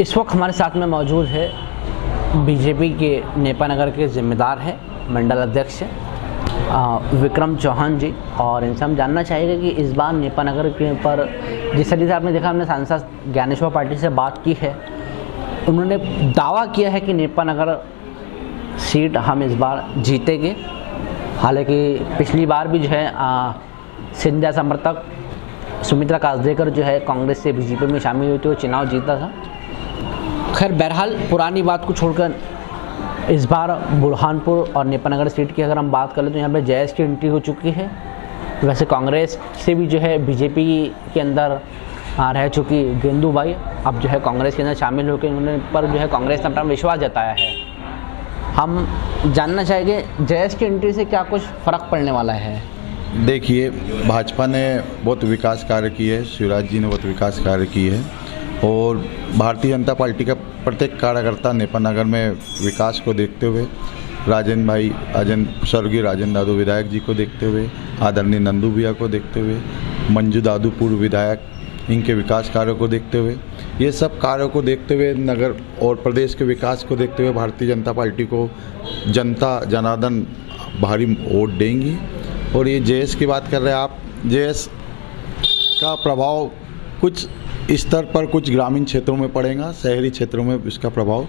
इस वक्त हमारे साथ में मौजूद है बीजेपी के नेपानगर के जिम्मेदार है मंडल अध्यक्ष विक्रम चौहान जी, और इनसे हम जानना चाहेंगे कि इस बार नेपानगर के ऊपर जिस तरीके से आपने देखा, हमने सांसद ज्ञानेश्वर पाटिल से बात की है, उन्होंने दावा किया है कि नेपानगर सीट हम इस बार जीतेंगे। हालांकि पिछली बार भी जो है सिंधिया समर्थक सुमित्रा काजदेकर जो है कांग्रेस से बीजेपी में शामिल हुई थी, वो चुनाव जीता था। खैर बहरहाल पुरानी बात को छोड़कर इस बार बुरहानपुर और नेपानगर सीट की अगर हम बात करें तो यहाँ पे जयेश की एंट्री हो चुकी है। वैसे कांग्रेस से भी जो है बीजेपी के अंदर रह चुकी गेंदूबाई अब जो है कांग्रेस के अंदर शामिल होकर उन्होंने पर जो है कांग्रेस ने अपना विश्वास जताया है। हम जानना चाहेंगे जयेश की एंट्री से क्या कुछ फ़र्क पड़ने वाला है। देखिए, भाजपा ने बहुत विकास कार्य किए है, शिवराज जी ने बहुत विकास कार्य किए है और भारतीय जनता पार्टी का प्रत्येक कार्यकर्ता नेपानगर में विकास को देखते हुए स्वर्गीय राजेंद्र दादू विधायक जी को देखते हुए, आदरणीय नंदू भैया को देखते हुए, मंजू दादू पूर्व विधायक, इनके विकास कार्यों को देखते हुए, ये सब कार्यों को देखते हुए नगर और प्रदेश के विकास को देखते हुए भारतीय जनता पार्टी को जनता जनार्दन भारी वोट देंगी। और ये जेएस की बात कर रहे हैं आप, जेएस का प्रभाव कुछ स्तर पर कुछ ग्रामीण क्षेत्रों में पड़ेगा, शहरी क्षेत्रों में इसका प्रभाव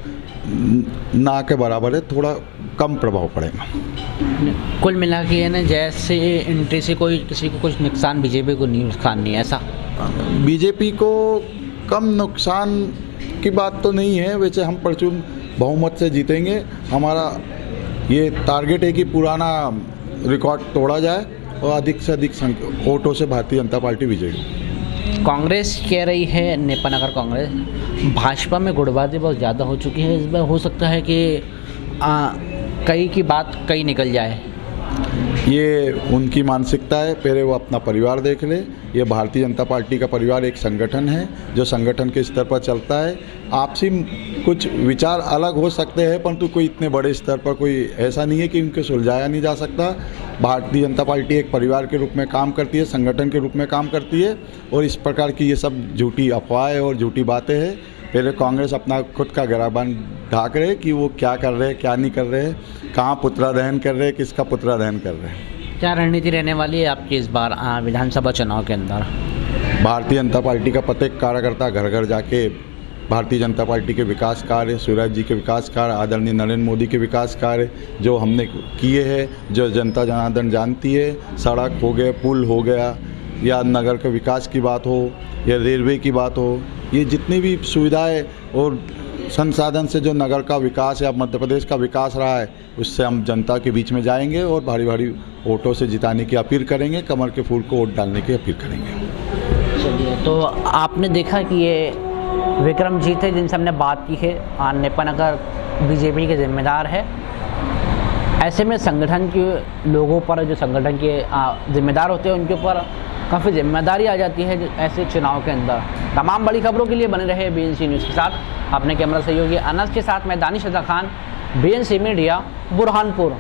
ना के बराबर है, थोड़ा कम प्रभाव पड़ेगा। कुल मिला के ये ना जेएस से एंट्री से कोई किसी को कुछ नुकसान, बीजेपी को नुकसान नहीं है ऐसा? बीजेपी को कम नुकसान की बात तो नहीं है, वैसे हम प्रचुर बहुमत से जीतेंगे। हमारा ये टारगेट है कि पुराना रिकॉर्ड तोड़ा जाए और अधिक से अधिक वोटों से भारतीय जनता पार्टी विजयी। कांग्रेस कह रही है, नेपानगर कांग्रेस, भाजपा में गुटबाजी बहुत ज़्यादा हो चुकी है, इस बार हो सकता है कि कई की बात कई निकल जाए। ये उनकी मानसिकता है, पहले वो अपना परिवार देख ले। ये भारतीय जनता पार्टी का परिवार एक संगठन है जो संगठन के स्तर पर चलता है। आपसी कुछ विचार अलग हो सकते हैं, परंतु कोई इतने बड़े स्तर पर कोई ऐसा नहीं है कि उनको सुलझाया नहीं जा सकता। भारतीय जनता पार्टी एक परिवार के रूप में काम करती है, संगठन के रूप में काम करती है और इस प्रकार की ये सब झूठी अफवाहें और झूठी बातें हैं। पहले कांग्रेस अपना खुद का गिराबान ढाक रहे कि वो क्या कर रहे हैं, क्या नहीं कर रहे हैं, कहाँ पुत्रादहन कर रहे हैं, किसका पुत्रादहन कर रहे हैं। क्या रणनीति रहने वाली है आपकी इस बार विधानसभा चुनाव के अंदर? भारतीय जनता पार्टी का प्रत्येक कार्यकर्ता घर घर जाके भारतीय जनता पार्टी के विकास कार्य, शिवराज जी के विकास कार्य, आदरणीय नरेंद्र मोदी के विकास कार्य जो हमने किए हैं, जो जनता जनार्दन जानती है, सड़क हो गए, पुल हो गया, या नगर के विकास की बात हो या रेलवे की बात हो, ये जितनी भी सुविधाएं और संसाधन से जो नगर का विकास या मध्य प्रदेश का विकास रहा है, उससे हम जनता के बीच में जाएंगे और भारी भारी वोटों से जिताने की अपील करेंगे, कमर के फूल को वोट डालने की अपील करेंगे। चलिए, तो आपने देखा कि ये विक्रम जी थे जिनसे हमने बात की है, नेपानगर बीजेपी के जिम्मेदार है। ऐसे में संगठन के लोगों पर, जो संगठन के जिम्मेदार होते हैं, उनके ऊपर काफ़ी जिम्मेदारी आ जाती है ऐसे चुनाव के अंदर। तमाम बड़ी खबरों के लिए बने रहे BNC न्यूज़ के साथ। अपने कैमरा सहयोगी अनस के साथ मैं दानिश रज़ा खान, BNC मीडिया, बुरहानपुर।